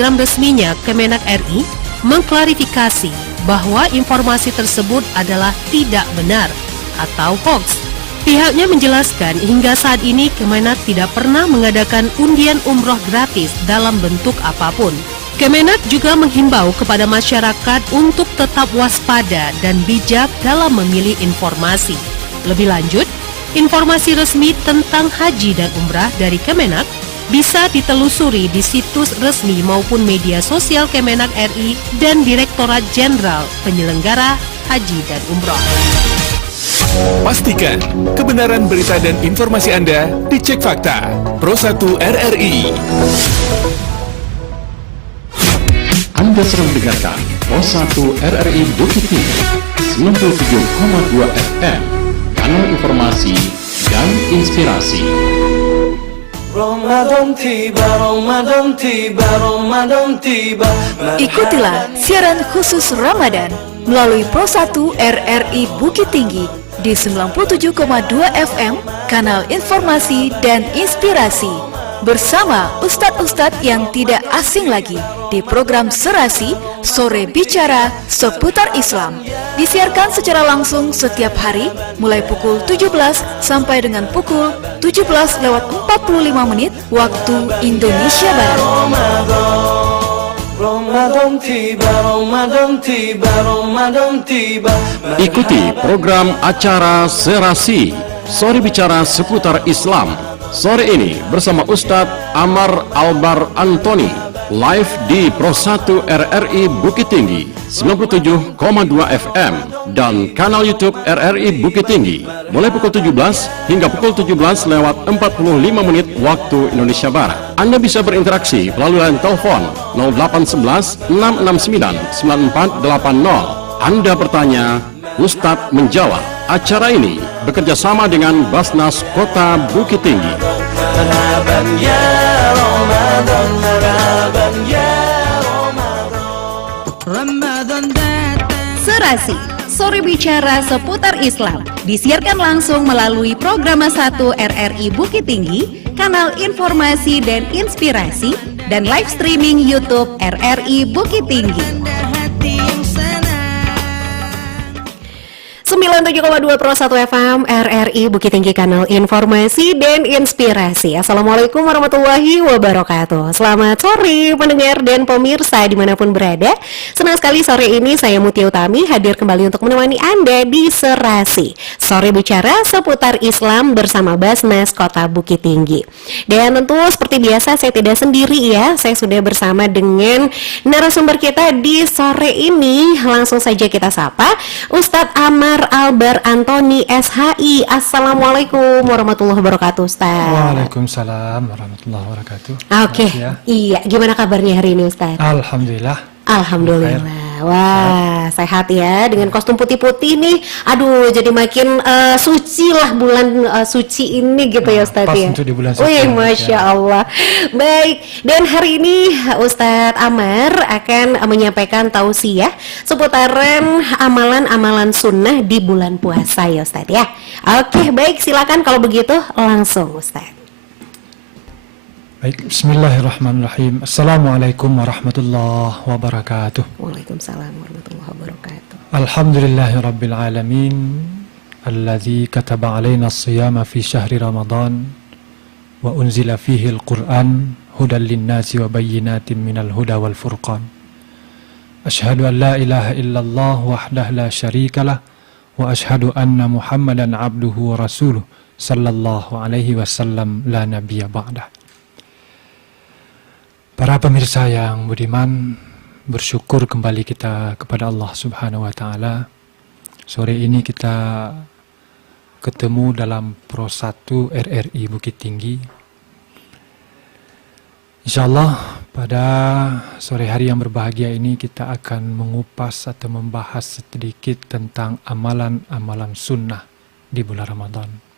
Instagram resminya Kemenak RI mengklarifikasi bahwa informasi tersebut adalah tidak benar atau hoax. Pihaknya menjelaskan hingga saat ini Kemenak tidak pernah mengadakan undian umroh gratis dalam bentuk apapun. Kemenak juga menghimbau kepada masyarakat untuk tetap waspada dan bijak dalam memilih informasi. Lebih lanjut, informasi resmi tentang haji dan umrah dari Kemenak bisa ditelusuri di situs resmi maupun media sosial Kemenak RI dan Direktorat Jenderal Penyelenggara Haji dan Umroh. Pastikan kebenaran berita dan informasi Anda dicek fakta. Pro1 RRI. Anda sedang mendengarkan Pro1 RRI Bukit Tinggi 97,2 FM, kanal informasi dan inspirasi. Ramadan tiba, Ramadan tiba, Ramadan tiba. Ikutilah siaran khusus Ramadan melalui Pro1 RRI Bukit Tinggi di 97,2 FM, kanal informasi dan inspirasi. Bersama Ustadz-Ustadz yang tidak asing lagi di program Serasi Sore Bicara Seputar Islam. Disiarkan secara langsung setiap hari mulai pukul 17 sampai dengan pukul 17:45 waktu Indonesia Barat. Ramadan tiba, Ramadan tiba, Ramadan tiba. Ikuti program acara Serasi Sore Bicara Seputar Islam sore ini bersama Ustadz Amar Albar Antoni, live di Pro1 RRI Bukit Tinggi 97,2 FM dan kanal YouTube RRI Bukit Tinggi mulai pukul 17 hingga pukul 17:45 waktu Indonesia Barat. Anda bisa berinteraksi melalui line telepon 0811 669 9480. Anda bertanya, Ustadz menjawab. Acara ini bekerja sama dengan Basnas Kota Bukit Tinggi. Serasi Sore Bicara Seputar Islam disiarkan langsung melalui program 1 RRI Bukit Tinggi, kanal informasi dan inspirasi, dan live streaming YouTube RRI Bukit Tinggi. 97,2 Pro1 FM RRI Bukit Tinggi, kanal informasi dan inspirasi. Assalamualaikum warahmatullahi wabarakatuh. Selamat sore pendengar dan pemirsa dimanapun berada. Senang sekali sore ini saya Mutia Utami hadir kembali untuk menemani Anda di Serasi Sore Bicara Seputar Islam bersama Basnas Kota Bukit Tinggi. Dan tentu seperti biasa saya tidak sendiri ya. Saya sudah bersama dengan narasumber kita di sore ini. Langsung saja kita sapa Ustadz Amar Albar Antoni SHI. Assalamualaikum warahmatullahi wabarakatuh, Ustaz. Waalaikumsalam warahmatullahi wabarakatuh. Oke, iya. Gimana kabarnya hari ini, Ustaz? Alhamdulillah. Alhamdulillah. Wah, sehat ya dengan kostum putih-putih nih. Aduh, jadi makin suci lah bulan suci ini gitu ya, Ustaz pas ya. untuk di bulan suci. Wih, Masya Allah. Baik, dan hari ini Ustadz Amar akan menyampaikan tausiah seputaran amalan-amalan sunnah di bulan puasa ya, Ustadz ya. Oke, baik, silakan kalau begitu langsung, Ustadz. Baik, bismillahirrahmanirrahim. Assalamualaikum warahmatullahi wabarakatuh. Waalaikumsalam warahmatullahi wabarakatuh. Alhamdulillahirabbil alamin alladzi kataba alaina as-siyama fi syahri Ramadan wa unzila fihi al-Qur'an hudan lin-nasi wa bayyinatin minal huda wal furqan. Asyhadu an la ilaha illallah wahdahu la syarikalah wa asyhadu anna Muhammadan abduhu wa rasuluh sallallahu alaihi wasallam la nabiyya ba'dah. Para pemirsa yang budiman, bersyukur kembali kita kepada Allah Subhanahu wa Ta'ala. Sore ini kita ketemu dalam Pro1 RRI Bukit Tinggi. Insyaallah pada sore hari yang berbahagia ini kita akan mengupas atau membahas sedikit tentang amalan-amalan sunnah di bulan Ramadan.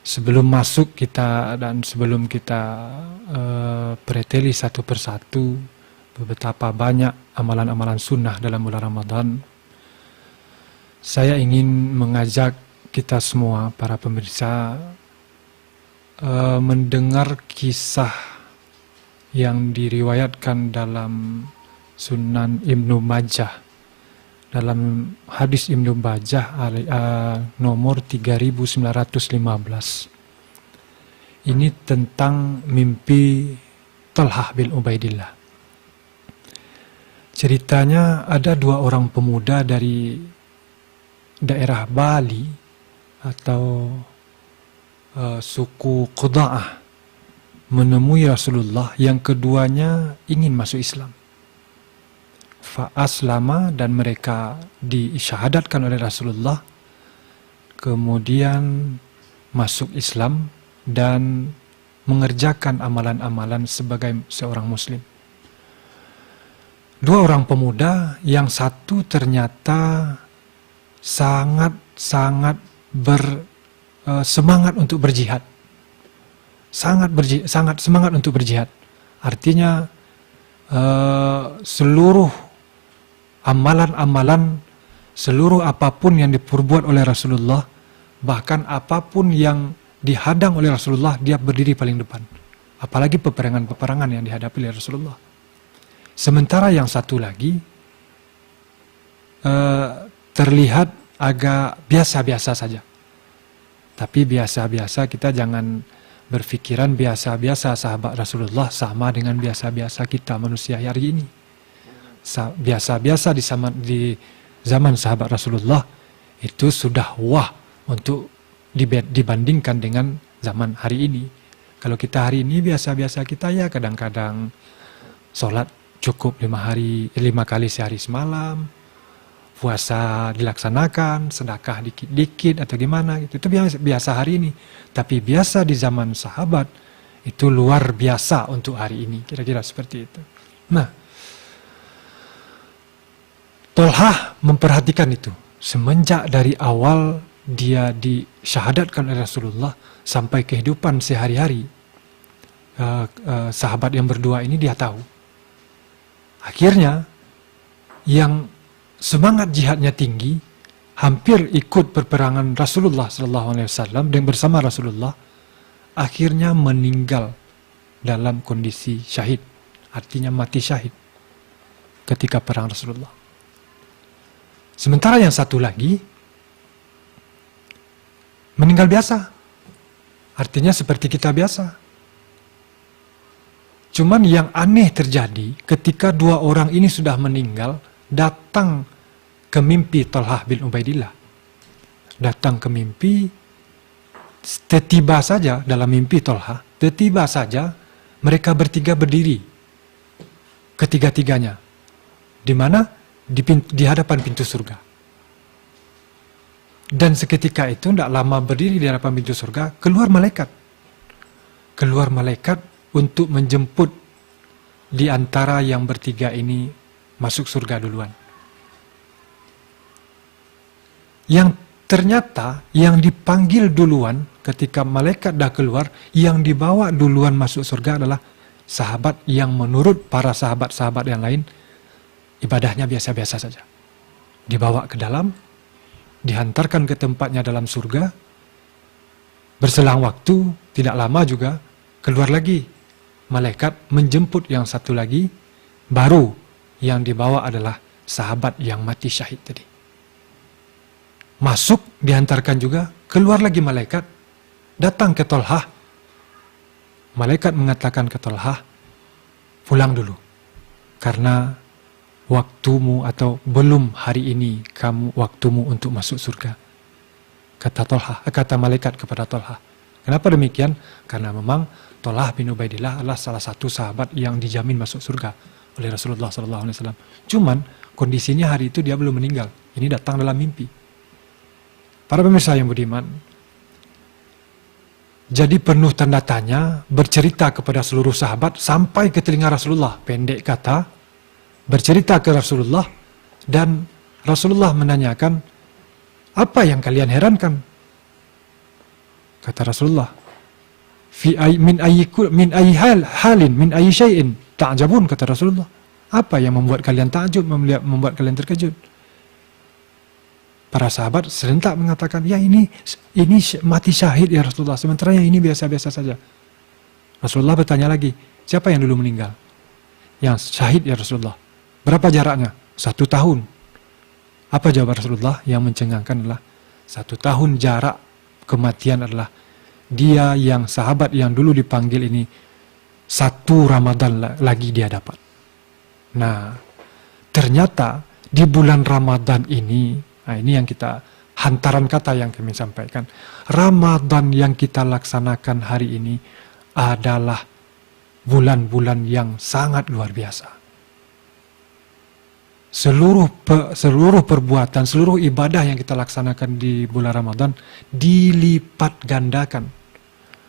Sebelum masuk kita dan sebelum kita preteli satu persatu betapa banyak amalan-amalan sunnah dalam bulan Ramadan, saya ingin mengajak kita semua para pemirsa mendengar kisah yang diriwayatkan dalam Sunan Ibnu Majah, dalam hadis Ibnu Majah nomor 3915. Ini tentang mimpi Talhah bin Ubaidillah. Ceritanya ada 2 orang pemuda dari daerah Bali atau suku Quda'ah menemui Rasulullah, yang keduanya ingin masuk Islam. Fa'aslama, dan mereka disyahadatkan oleh Rasulullah, kemudian masuk Islam dan mengerjakan amalan-amalan sebagai seorang muslim. 2 orang pemuda, yang satu ternyata sangat bersemangat untuk berjihad. Sangat semangat untuk berjihad. Artinya seluruh amalan-amalan, seluruh apapun yang diperbuat oleh Rasulullah, bahkan apapun yang dihadang oleh Rasulullah, dia berdiri paling depan. Apalagi peperangan-peperangan yang dihadapi oleh Rasulullah. Sementara yang satu lagi terlihat agak biasa-biasa saja. Tapi biasa-biasa, kita jangan berpikiran biasa-biasa sahabat Rasulullah sama dengan biasa-biasa kita manusia hari ini. Biasa-biasa di zaman sahabat Rasulullah itu sudah wah untuk dibandingkan dengan zaman hari ini. Kalau kita hari ini biasa-biasa kita, ya kadang-kadang sholat cukup 5 kali sehari semalam, puasa dilaksanakan, sedekah dikit-dikit atau gimana gitu. Itu biasa hari ini. Tapi biasa di zaman sahabat itu luar biasa untuk hari ini. Kira-kira seperti itu. Nah, Talhah memperhatikan itu. Semenjak dari awal dia disyahadatkan oleh Rasulullah sampai kehidupan sehari-hari, sahabat yang berdua ini dia tahu. Akhirnya yang semangat jihadnya tinggi, hampir ikut perperangan Rasulullah SAW dan bersama Rasulullah, akhirnya meninggal dalam kondisi syahid, artinya mati syahid ketika perang Rasulullah. Sementara yang satu lagi meninggal biasa, artinya seperti kita biasa. Cuman yang aneh terjadi ketika 2 orang ini sudah meninggal, datang ke mimpi Talhah bin Ubaidillah. Datang ke mimpi, tiba saja dalam mimpi Talhah, tiba saja mereka bertiga berdiri, ketiga-tiganya. Di mana? Di hadapan pintu surga. Dan seketika itu, tidak lama berdiri di hadapan pintu surga, keluar malaikat. Keluar malaikat untuk menjemput di antara yang bertiga ini masuk surga duluan. Yang ternyata yang dipanggil duluan ketika malaikat dah keluar, yang dibawa duluan masuk surga adalah sahabat yang menurut para sahabat-sahabat yang lain ibadahnya biasa-biasa saja. Dibawa ke dalam, dihantarkan ke tempatnya dalam surga. Berselang waktu, tidak lama juga, keluar lagi malaikat menjemput yang satu lagi, baru yang dibawa adalah sahabat yang mati syahid tadi. Masuk, dihantarkan juga, keluar lagi malaikat, datang ke Talhah. Malaikat mengatakan ke Talhah, pulang dulu, karena waktumu atau belum hari ini waktumu untuk masuk surga. Kata malaikat kepada Talhah. Kenapa demikian? Karena memang Talhah bin Ubaidillah adalah salah satu sahabat yang dijamin masuk surga oleh Rasulullah SAW. Cuman kondisinya hari itu dia belum meninggal. Ini datang dalam mimpi. Para pemirsa yang budiman, jadi penuh tanda tanya, bercerita kepada seluruh sahabat sampai ke telinga Rasulullah. Pendek kata, bercerita ke Rasulullah, dan Rasulullah menanyakan, apa yang kalian herankan? Kata Rasulullah, min ayyi syai'in ta'jabun, kata Rasulullah. Apa yang membuat kalian takjub, membuat kalian terkejut? Para sahabat serentak mengatakan, ya ini mati syahid ya Rasulullah, sementara yang ini biasa-biasa saja. Rasulullah bertanya lagi, Siapa yang dulu meninggal? Yang syahid ya Rasulullah. Berapa jaraknya? 1 tahun. Apa jawab Rasulullah? Yang mencengangkan adalah 1 tahun jarak kematian adalah dia yang sahabat yang dulu dipanggil ini 1 Ramadan lagi dia dapat. Nah, ternyata di bulan Ramadan ini, nah ini yang kita, hantaran kata yang kami sampaikan. Ramadan yang kita laksanakan hari ini adalah bulan-bulan yang sangat luar biasa. Seluruh perbuatan, seluruh ibadah yang kita laksanakan di bulan Ramadan dilipat gandakan.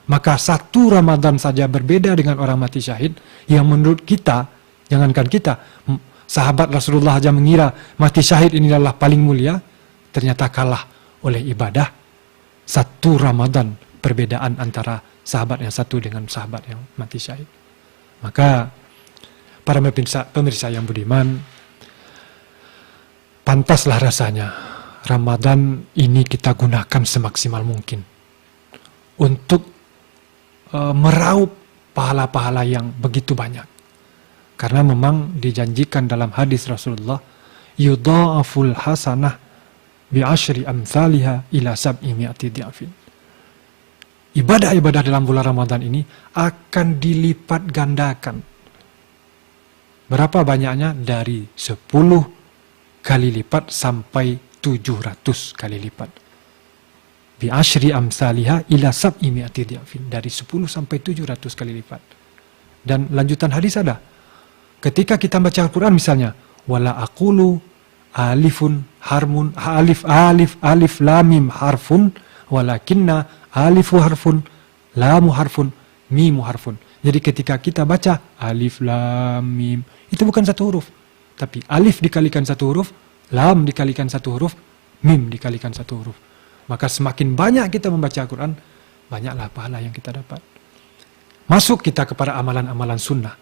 Maka 1 Ramadan saja berbeda dengan orang mati syahid yang menurut kita, jangankan kita, sahabat Rasulullah saja mengira mati syahid ini adalah paling mulia, ternyata kalah oleh ibadah. 1 Ramadan perbedaan antara sahabat yang satu dengan sahabat yang mati syahid. Maka para pemirsa yang budiman, pantaslah rasanya Ramadan ini kita gunakan semaksimal mungkin untuk meraup pahala-pahala yang begitu banyak. Karena memang dijanjikan dalam hadis Rasulullah, yudha'aful hasanah bi'ashri amthaliha ila sab'i mi'ati di'afin. Ibadah-ibadah dalam bulan Ramadan ini akan dilipat gandakan. Berapa banyaknya? Dari 10 kali lipat sampai 700 kali lipat. Bi'ashri amthaliha ila sab'i mi'ati di'afin. Dari 10 sampai 700 kali lipat. Dan lanjutan hadis ada. Ketika kita baca Al-Quran misalnya, wala aqulu alifun harmun alif lam mim harfun walakinna alifu harfun lamu harfun mimu harfun. Jadi ketika kita baca alif lam mim, itu bukan 1 huruf, tapi alif dikalikan 1 huruf, lam dikalikan 1 huruf, mim dikalikan 1 huruf. Maka semakin banyak kita membaca Al-Quran, banyaklah pahala yang kita dapat. Masuk kita kepada amalan-amalan sunnah.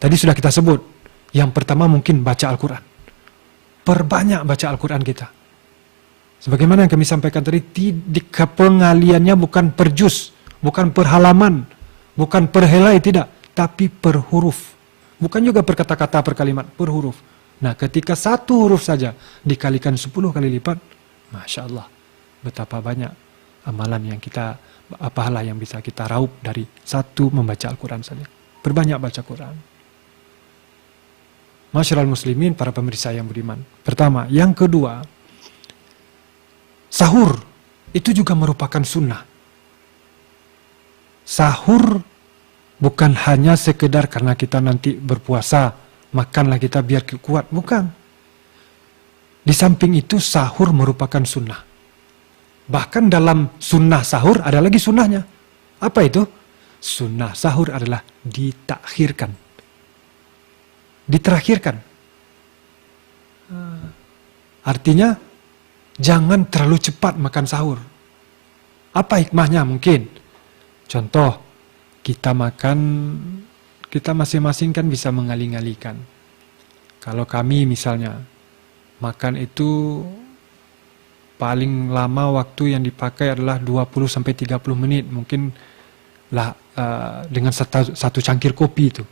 Tadi sudah kita sebut, yang pertama mungkin baca Al-Quran. Perbanyak baca Al-Quran kita. Sebagaimana yang kami sampaikan tadi, pengaliannya bukan per juz, bukan per halaman, bukan per helai, tidak. Tapi per huruf. Bukan juga per kata-kata, per kalimat, per huruf. Nah, ketika 1 huruf saja dikalikan 10 kali lipat, Masya Allah, betapa banyak amalan yang kita, pahala yang bisa kita raup dari 1 membaca Al-Quran saja. Perbanyak baca Quran. Masyarul muslimin, para pemirsa yang budiman. Pertama. Yang kedua, sahur itu juga merupakan sunnah. Sahur bukan hanya sekedar karena kita nanti berpuasa, makanlah kita biar kuat. Bukan. Di samping itu sahur merupakan sunnah. Bahkan dalam sunnah sahur ada lagi sunnahnya. Apa itu? Sunnah sahur adalah ditakhirkan. Diterakhirkan. Artinya jangan terlalu cepat makan sahur. Apa hikmahnya mungkin? Contoh, kita makan, kita masing-masing kan bisa mengali-ngalikan. Kalau kami misalnya makan itu paling lama waktu yang dipakai adalah 20-30 menit. Mungkin lah dengan 1 cangkir kopi itu.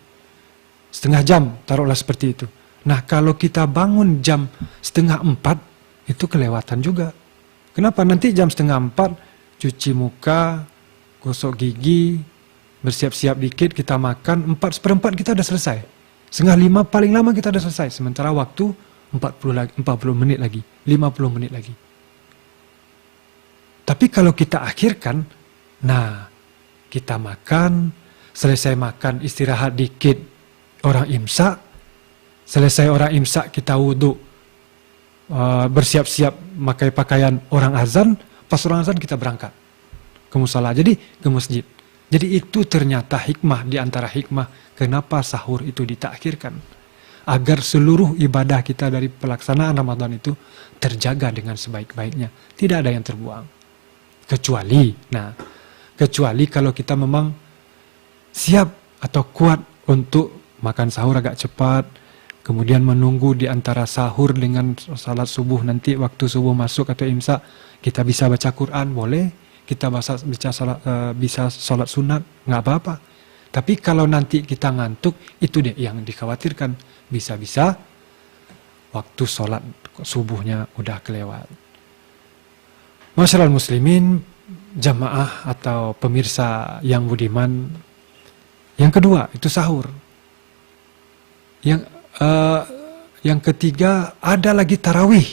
Setengah jam, taruhlah seperti itu. Nah, kalau kita bangun jam 3:30, itu kelewatan juga. Kenapa? Nanti jam 3:30, cuci muka, gosok gigi, bersiap-siap dikit, kita makan, 4:15 kita udah selesai. 4:30 paling lama kita udah selesai. Sementara waktu 40 menit lagi, 50 menit lagi. Tapi kalau kita akhirkan, nah, kita makan, selesai makan, istirahat dikit, orang imsak, selesai orang imsak kita wudhu, bersiap-siap pakai pakaian orang azan, pas orang azan kita berangkat ke musala, jadi ke masjid. Jadi itu ternyata hikmah, di antara hikmah kenapa sahur itu ditakhirkan, agar seluruh ibadah kita dari pelaksanaan Ramadan itu terjaga dengan sebaik-baiknya, tidak ada yang terbuang. Kecuali kalau kita memang siap atau kuat untuk makan sahur agak cepat, kemudian menunggu di antara sahur dengan salat subuh, nanti waktu subuh masuk atau imsak, kita bisa baca Quran, boleh. Kita bisa salat sunat, nggak apa-apa. Tapi kalau nanti kita ngantuk, itu deh yang dikhawatirkan. Bisa-bisa waktu sholat subuhnya udah kelewat. Masyaallah muslimin, jamaah atau pemirsa yang budiman, yang kedua itu sahur. Yang ketiga ada lagi tarawih.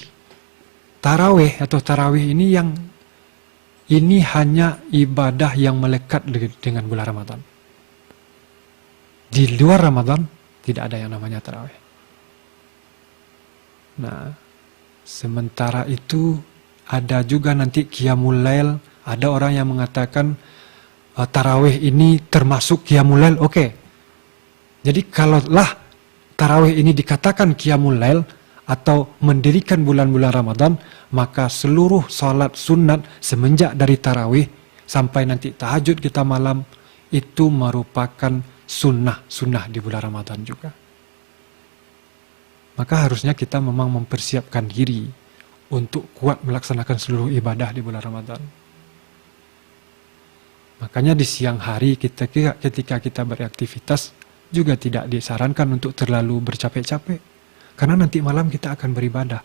Tarawih ini hanya ibadah yang melekat dengan bulan Ramadan. Di luar Ramadan tidak ada yang namanya tarawih. Nah, sementara itu ada juga nanti qiyamul lail. Ada orang yang mengatakan tarawih ini termasuk qiyamul lail. Oke. Jadi kalaulah tarawih ini dikatakan qiyamul lail atau mendirikan bulan-bulan Ramadan, maka seluruh salat sunat semenjak dari tarawih sampai nanti tahajud kita malam itu merupakan sunnah di bulan Ramadan juga. Maka harusnya kita memang mempersiapkan diri untuk kuat melaksanakan seluruh ibadah di bulan Ramadan. Makanya di siang hari ketika kita beraktivitas juga tidak disarankan untuk terlalu bercapek-capek. Karena nanti malam kita akan beribadah.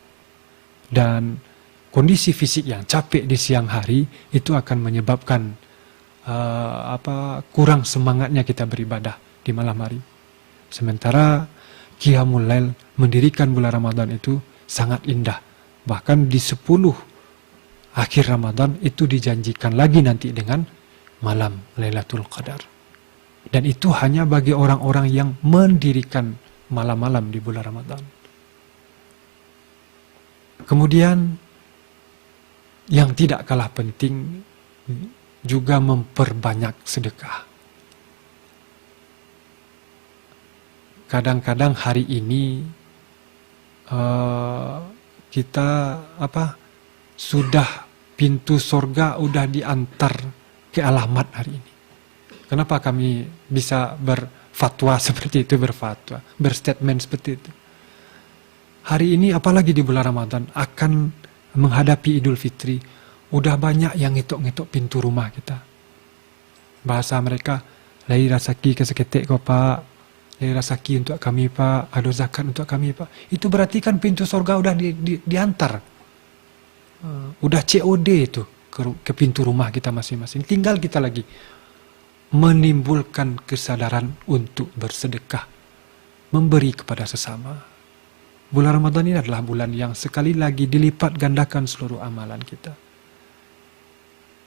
Dan kondisi fisik yang capek di siang hari itu akan menyebabkan kurang semangatnya kita beribadah di malam hari. Sementara qiyamul lail, mendirikan bulan Ramadan itu sangat indah. Bahkan di 10 akhir Ramadan itu dijanjikan lagi nanti dengan malam Lailatul Qadar. Dan itu hanya bagi orang-orang yang mendirikan malam-malam di bulan Ramadan. Kemudian yang tidak kalah penting juga memperbanyak sedekah. Kadang-kadang hari ini kita sudah pintu surga udah diantar ke alamat hari ini. Kenapa kami bisa berfatwa seperti itu, berstatement seperti itu? Hari ini apalagi di bulan Ramadan akan menghadapi Idul Fitri, udah banyak yang ngitok-ngitok pintu rumah kita. Bahasa mereka, lai rasaki keseketek kau pak, lai rasaki untuk kami pak, ada zakat untuk kami pak. Itu berarti kan pintu surga udah diantar. Udah COD itu ke pintu rumah kita masing-masing. Tinggal kita lagi menimbulkan kesadaran untuk bersedekah, memberi kepada sesama. Bulan Ramadan ini adalah bulan yang sekali lagi dilipat gandakan seluruh amalan kita.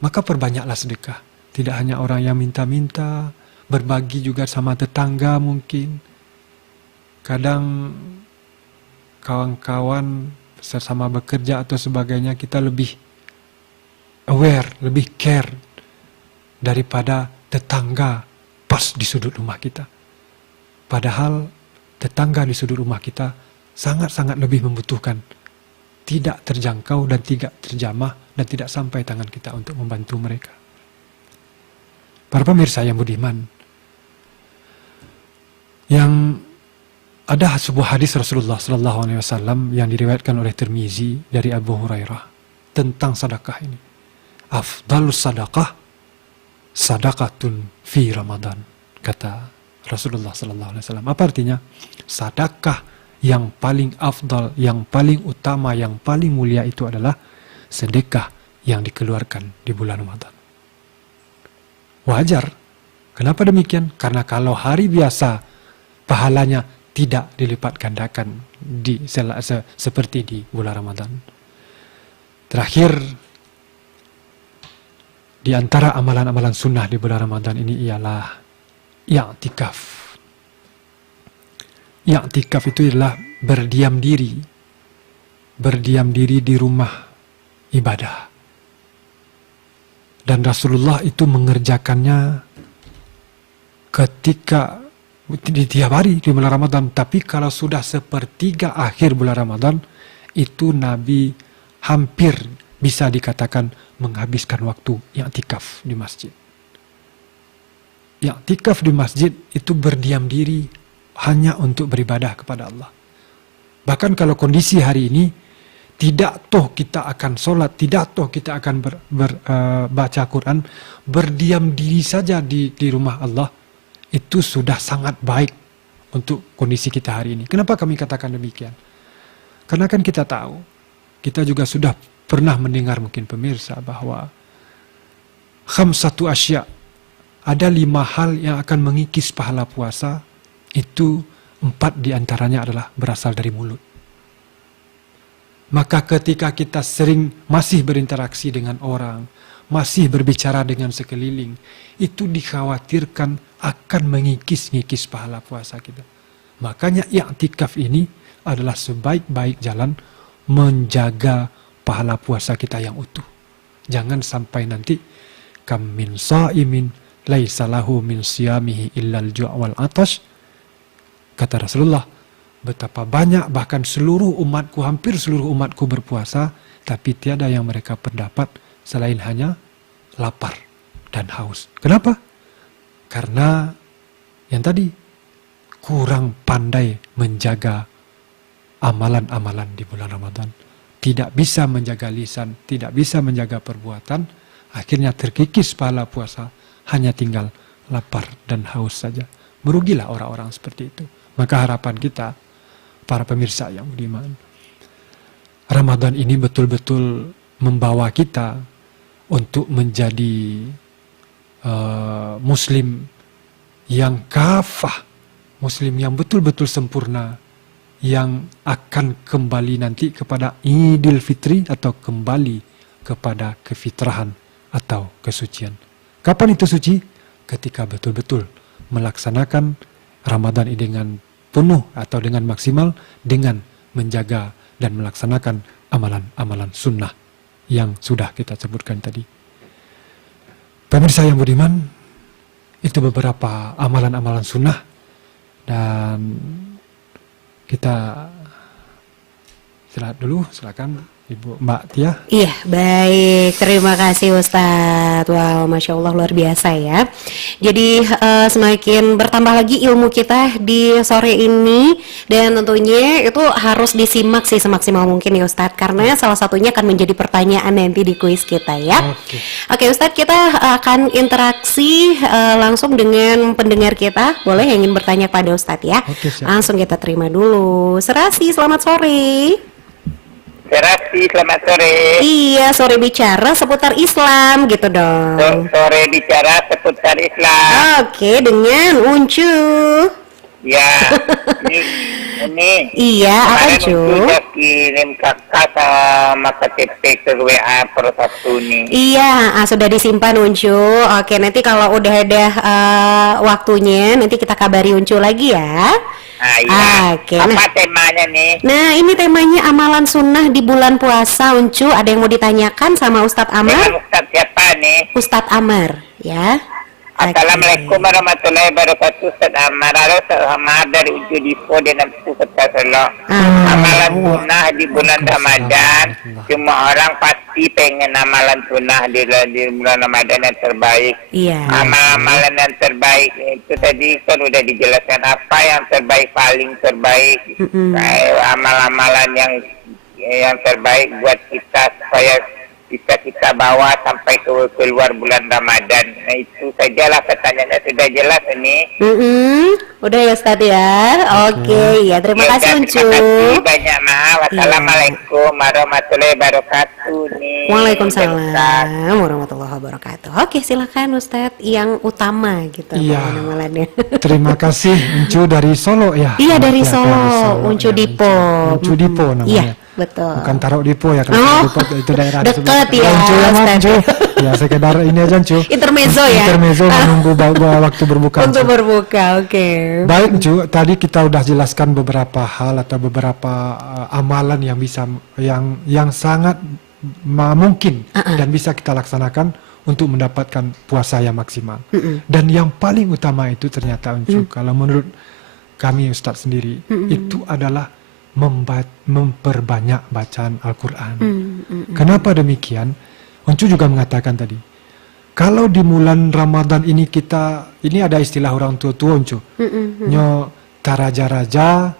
Maka perbanyaklah sedekah. Tidak hanya orang yang minta-minta, berbagi juga sama tetangga mungkin. Kadang kawan-kawan sesama bekerja atau sebagainya kita lebih aware, lebih care daripada tetangga pas di sudut rumah kita. Padahal tetangga di sudut rumah kita sangat-sangat lebih membutuhkan. Tidak terjangkau dan tidak terjamah dan tidak sampai tangan kita untuk membantu mereka. Para pemirsa yang budiman, yang ada sebuah hadis Rasulullah SAW yang diriwayatkan oleh Tirmizi dari Abu Hurairah tentang sedekah ini. Afdalus sadaqah sadaqatun fi Ramadan, kata Rasulullah SAW. Apa artinya? Sedekah yang paling afdal, yang paling utama, yang paling mulia itu adalah sedekah yang dikeluarkan di bulan Ramadan. Wajar. Kenapa demikian? Karena kalau hari biasa pahalanya tidak dilipat gandakan seperti di bulan Ramadan. Terakhir, di antara amalan-amalan sunnah di bulan Ramadan ini ialah i'tikaf. I'tikaf itu adalah berdiam diri di rumah ibadah. Dan Rasulullah itu mengerjakannya ketika di tiap hari di bulan Ramadan. Tapi kalau sudah sepertiga akhir bulan Ramadan, itu Nabi hampir bisa dikatakan menghabiskan waktu i'tikaf di masjid. I'tikaf di masjid itu berdiam diri hanya untuk beribadah kepada Allah. Bahkan kalau kondisi hari ini, tidak toh kita akan sholat, tidak toh kita akan baca Quran, berdiam diri saja di rumah Allah, itu sudah sangat baik untuk kondisi kita hari ini. Kenapa kami katakan demikian? Karena kan kita tahu, kita juga sudah pernah mendengar mungkin pemirsa bahwa khamsatu asya, ada 5 hal yang akan mengikis pahala puasa, itu 4 diantaranya adalah berasal dari mulut. Maka ketika kita masih berinteraksi dengan orang, masih berbicara dengan sekeliling, itu dikhawatirkan akan mengikis-ngikis pahala puasa kita. Makanya i'tikaf ini adalah sebaik-baik jalan menjaga pahala puasa kita yang utuh. Jangan sampai nanti kam min sha'imin laisa lahu min siyamihi illal ju' wal atash. Kata Rasulullah, betapa banyak bahkan hampir seluruh umatku berpuasa, tapi tiada yang mereka pendapat selain hanya lapar dan haus. Kenapa? Karena yang tadi kurang pandai menjaga amalan-amalan di bulan Ramadan. Tidak bisa menjaga lisan, tidak bisa menjaga perbuatan, akhirnya terkikis pahala puasa, hanya tinggal lapar dan haus saja. Merugilah orang-orang seperti itu. Maka harapan kita, para pemirsa yang budiman, Ramadan ini betul-betul membawa kita untuk menjadi Muslim yang kafah, Muslim yang betul-betul sempurna, yang akan kembali nanti kepada Idul Fitri atau kembali kepada kefitrahan atau kesucian. Kapan itu suci? Ketika betul-betul melaksanakan Ramadan ini dengan penuh atau dengan maksimal, dengan menjaga dan melaksanakan amalan-amalan sunnah yang sudah kita sebutkan tadi. Pemirsa yang budiman, itu beberapa amalan-amalan sunnah, dan kita istirahat dulu. Silakan Ibu Mbak Tia. Iya, baik. Terima kasih Ustadz. Wow, Masya Allah, luar biasa ya. Jadi semakin bertambah lagi ilmu kita di sore ini, dan tentunya itu harus disimak sih semaksimal mungkin ya Ustadz, karena salah satunya akan menjadi pertanyaan nanti di kuis kita ya. Oke Ustadz, kita akan interaksi langsung dengan pendengar kita. Boleh yang ingin bertanya pada Ustadz ya. Langsung kita terima dulu. Serasi, selamat sore. Serasi, selamat sore. Iya, sore bicara seputar Islam gitu dong. Sore bicara seputar Islam. Oke, dengan Uncu. Ya, ini. Iya, apa Uncu? Sudah kirim kakak sama KTP ke WA per satu nih. Iya, sudah disimpan Uncu. Oke, nanti kalau udah ada waktunya, nanti kita kabari Uncu lagi ya. Iya. Oke, apa temanya nih? Nah, ini temanya amalan sunnah di bulan puasa, Uncu. Ada yang mau ditanyakan sama Ustadz Amar? Dengan Ustadz siapa nih? Ustadz Amar, ya. Assalamualaikum warahmatullahi wabarakatuh. Ustadz Amar, Amar dari Uncu Dipo dan Nampu Kota Solo. Amalan sunnah di bulan Ramadan, semua orang pasti pengen amalan sunnah di bulan Ramadan yang terbaik. Iya. Amalan yang terbaik itu tadi kan udah dijelaskan apa yang terbaik, paling terbaik. Amal-amalan yang terbaik buat kita supaya bisa kita bawa sampai keluar bulan Ramadan. Nah, itu sajalah pertanyaannya, sudah jelas ini. Udah ya Ustadz ya. Oke, ya terima kasih Uncu. Terima kasih banyak, maaf. Wassalamualaikum warahmatullahi wabarakatuh nih. Waalaikumsalam warahmatullahi wabarakatuh. Oke, silakan Ustadz yang utama gitu. Iya. Amalannya. Terima kasih Uncu dari Solo ya. Iya, dari Solo. Uncu Dipo. Uncu Dipo namanya. Iya, betul. Bukan taruh Dipo ya, kalau Dipo itu daerah dekat ya. Uncu ya, Uncu. Ya, sekedar ini aja Uncu. Intermezzo ya. Intermezzo menunggu waktu berbuka. Untuk berbuka, oke. Baik Uncu, tadi kita udah jelaskan beberapa hal atau beberapa amalan yang bisa yang sangat mungkin dan bisa kita laksanakan untuk mendapatkan puasa yang maksimal. Dan yang paling utama itu ternyata Uncu, kalau menurut kami Ustadz sendiri, itu adalah memperbanyak bacaan Al-Quran. Kenapa demikian? Uncu juga mengatakan tadi, kalau di bulan Ramadan ini ini ada istilah orang tua-tua Uncu, nyo taraja-raja,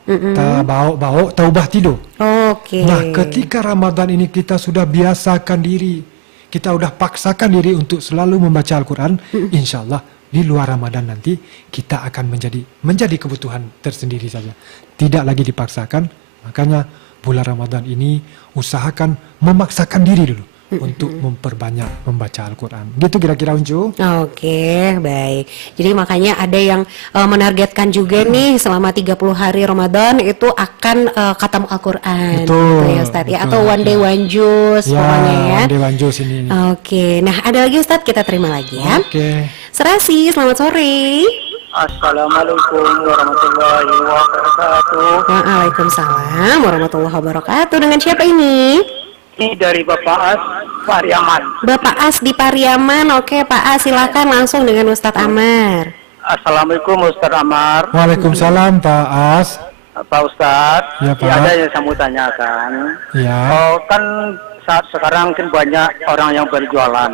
bau taubah tidur. Nah, ketika Ramadan ini kita sudah biasakan diri, kita sudah paksakan diri untuk selalu membaca Al-Quran, insya Allah di luar Ramadan nanti kita akan menjadi kebutuhan tersendiri saja. Tidak lagi dipaksakan, makanya bulan Ramadan ini usahakan memaksakan diri dulu untuk memperbanyak membaca Al-Quran. Gitu kira-kira Uncu. Oke, baik. Jadi makanya ada yang menargetkan juga nih selama 30 hari Ramadan itu akan khatam Al-Quran. Betul. Gitu ya Ustadz ya. Betul, Atau one day one juice pokoknya ya. One day one juice ini. Oke, nah ada lagi Ustadz, kita terima lagi ya. Oke. Serasi, selamat sore. Assalamualaikum warahmatullahi wabarakatuh. Waalaikumsalam warahmatullahi wabarakatuh. Dengan siapa ini? Ini dari Bapak As, Pariaman. Bapak As di Pariaman. Oke Pak As, silakan langsung dengan Ustadz Amar. Assalamualaikum Ustadz Amar. Waalaikumsalam Pak As. Pak Ustadz, Ya, Pak. ada yang saya mau tanyakan. Ya. Oh, kan saat sekarang kan banyak orang yang berjualan.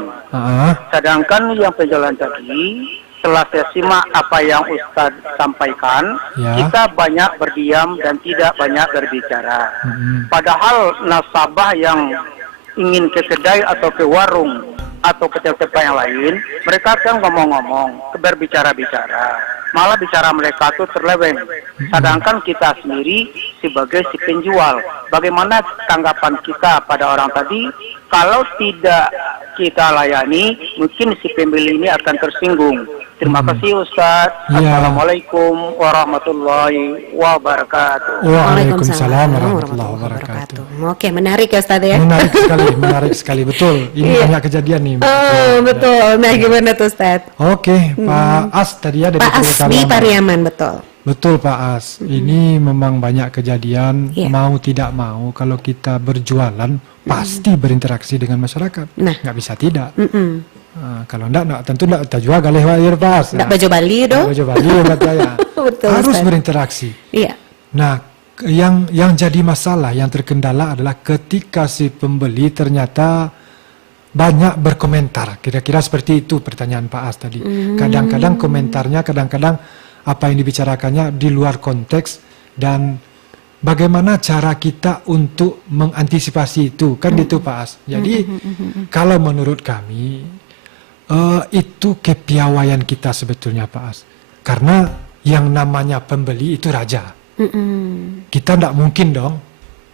Sedangkan yang penjualan tadi, setelah saya simak apa yang Ustadz sampaikan, Ya. kita banyak berdiam dan tidak banyak berbicara. Padahal nasabah yang ingin ke kedai atau ke warung atau ke tempat yang lain, mereka kan ngomong-ngomong, berbicara-bicara. Malah bicara mereka itu terleweng. Sedangkan kita sendiri sebagai si penjual, bagaimana tanggapan kita pada orang tadi? Kalau tidak kita layani, mungkin si pembeli ini akan tersinggung. Terima kasih Ustaz. Ya. Assalamualaikum warahmatullahi wabarakatuh. Waalaikumsalam warahmatullahi wabarakatuh. Oke, menarik ya Ustadz ya. Menarik sekali, betul. Ini banyak kejadian nih. Betul. Nah, gimana tuh Ustadz? Oke, Pak As tadi ya dari Pak As di Pariaman, betul. Betul Pak As. Ini memang banyak kejadian, mau tidak mau kalau kita berjualan pasti berinteraksi dengan masyarakat. Nggak bisa tidak. Kalau enggak, tentu enggak kita jual galih wair Pas. Enggak baju Bali dong. Baju Bali ya. Betul, harus Ustaz. berinteraksi. Iya. Nah, yang jadi masalah, yang terkendala adalah ketika si pembeli ternyata banyak berkomentar. Kira-kira seperti itu pertanyaan Pak As tadi. Kadang-kadang komentarnya, kadang-kadang apa yang dibicarakannya di luar konteks, dan bagaimana cara kita untuk mengantisipasi itu, kan gitu Pak As. Jadi kalau menurut kami itu kepiawaian kita sebetulnya Pak As. Karena yang namanya pembeli itu raja. Kita tidak mungkin dong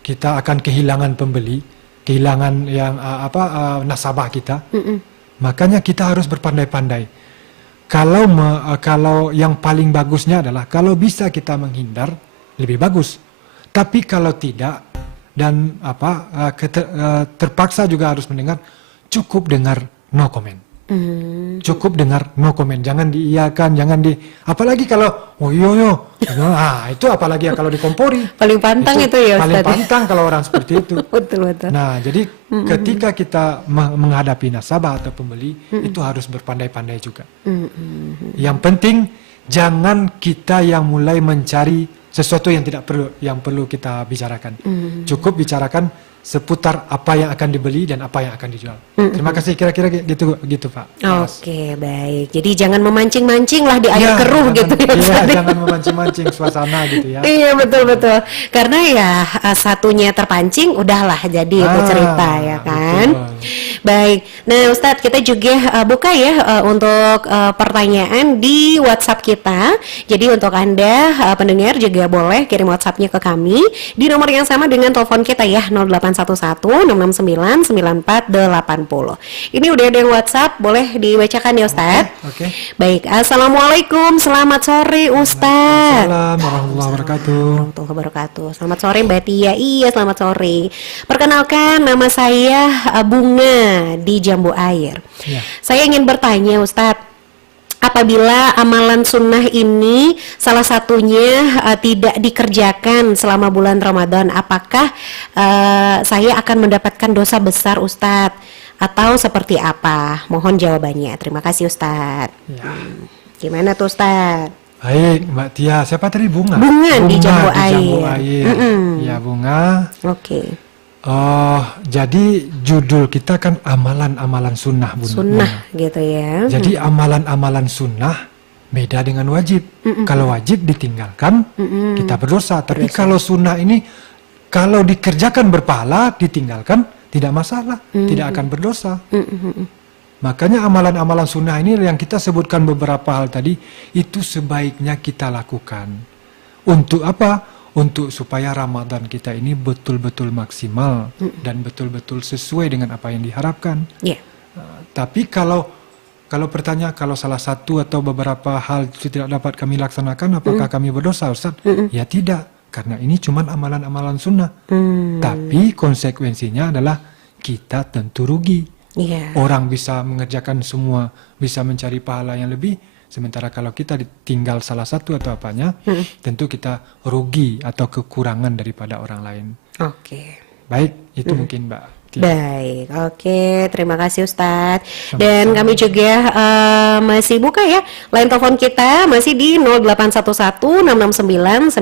kita akan kehilangan pembeli, kehilangan yang nasabah kita. Makanya kita harus berpandai-pandai. Kalau yang paling bagusnya adalah kalau bisa kita menghindar, lebih bagus. Tapi kalau tidak dan terpaksa juga harus mendengar, cukup dengar no comment. Cukup dengar no comment, jangan diiyakan, apalagi kalau itu apalagi kalau dikompori. Paling pantang itu ya Paling Ustaz. pantang kalau orang seperti itu. Betul. Nah, jadi ketika kita menghadapi nasabah atau pembeli, itu harus berpandai-pandai juga. Yang penting jangan kita yang mulai mencari sesuatu yang perlu kita bicarakan. Cukup bicarakan seputar apa yang akan dibeli dan apa yang akan dijual. Terima kasih, kira-kira gitu Pak. Oke, baik. Jadi jangan memancing-mancing lah di air keruh gitu ya. Iya, jangan memancing-mancing suasana gitu ya. Iya, betul. Karena ya satunya terpancing, udahlah jadi itu cerita ya kan. Betul. Baik. Nah, Ustadz, kita juga buka ya untuk pertanyaan di WhatsApp kita. Jadi untuk Anda pendengar juga boleh kirim WhatsApp-nya ke kami di nomor yang sama dengan telepon kita ya, 0811-669-9480. Ini udah ada yang WhatsApp, boleh dibacakan ya Ustadz. Oke. Baik, Assalamualaikum, selamat sore Ustadz. Assalamualaikum warahmatullahi wabarakatuh. Selamat sore Mbak Tia. Iya, selamat sore. Perkenalkan, nama saya Bunga di Jambu Air. Ya. Saya ingin bertanya Ustadz, apabila amalan sunnah ini salah satunya tidak dikerjakan selama bulan Ramadan, apakah saya akan mendapatkan dosa besar Ustadz? Atau seperti apa? Mohon jawabannya. Terima kasih Ustadz. Ya. Gimana tuh Ustadz? Baik, Mbak Tia. Siapa tadi? Bunga Di Jambu Air. Ya, Bunga. Oke. Jadi judul kita kan amalan-amalan sunnah, Bunga. Sunnah gitu ya. Jadi amalan-amalan sunnah beda dengan wajib. Kalau wajib ditinggalkan, kita berdosa. Tapi kalau sunnah ini, kalau dikerjakan berpahala, ditinggalkan tidak masalah, tidak akan berdosa. Makanya amalan-amalan sunnah ini yang kita sebutkan beberapa hal tadi, itu sebaiknya kita lakukan. Untuk apa? Untuk supaya Ramadan kita ini betul-betul maksimal dan betul-betul sesuai dengan apa yang diharapkan. Yeah. Tapi kalau bertanya, kalau salah satu atau beberapa hal itu tidak dapat kami laksanakan, apakah kami berdosa, Ustaz? Ya tidak, karena ini cuma amalan-amalan sunnah. Tapi konsekuensinya adalah kita tentu rugi. Yeah. Orang bisa mengerjakan semua, bisa mencari pahala yang lebih, sementara kalau kita ditinggal salah satu atau apanya, tentu kita rugi atau kekurangan daripada orang lain. Oke. Baik, itu mungkin Mbak. Baik, oke, terima kasih Ustadz. Dan kami juga masih buka ya line telepon kita, masih di 0811-669-9480.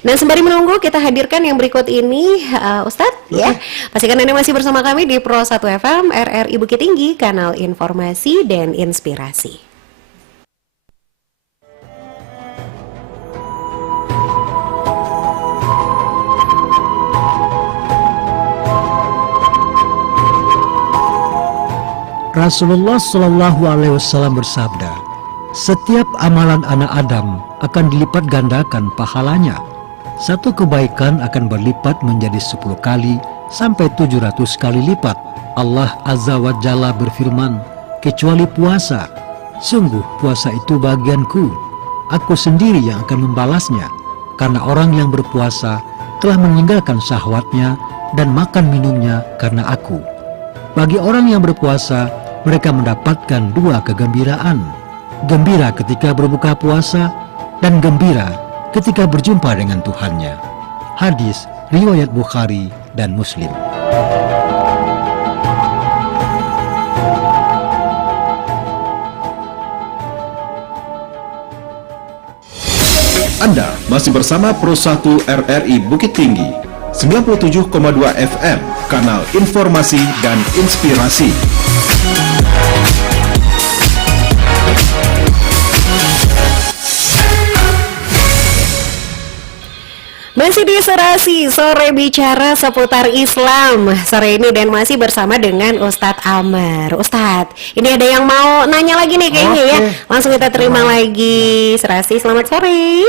Dan sembari menunggu, kita hadirkan yang berikut ini Ustadz ya. Pastikan Anda masih bersama kami di Pro 1 FM RRI Bukit Tinggi, kanal informasi dan inspirasi. Rasulullah Shallallahu Alaihi Wasallam bersabda, setiap amalan anak Adam akan dilipat gandakan pahalanya. Satu kebaikan akan berlipat menjadi 10 kali sampai 700 kali lipat. Allah Azza wa Jalla berfirman, kecuali puasa. Sungguh puasa itu bagianku. Aku sendiri yang akan membalasnya. Karena orang yang berpuasa telah meninggalkan syahwatnya dan makan minumnya karena aku. Bagi orang yang berpuasa, mereka mendapatkan 2 kegembiraan. Gembira ketika berbuka puasa dan gembira ketika berjumpa dengan Tuhannya. Hadis riwayat Bukhari dan Muslim. Anda masih bersama Pro 1 RRI Bukit Tinggi 97,2 FM, kanal informasi dan inspirasi. Masih di Serasi, sore bicara seputar Islam sore ini, dan masih bersama dengan Ustadz Amar. Ustadz, ini ada yang mau nanya lagi nih kayaknya ya. Langsung kita terima lagi. Serasi, selamat sore.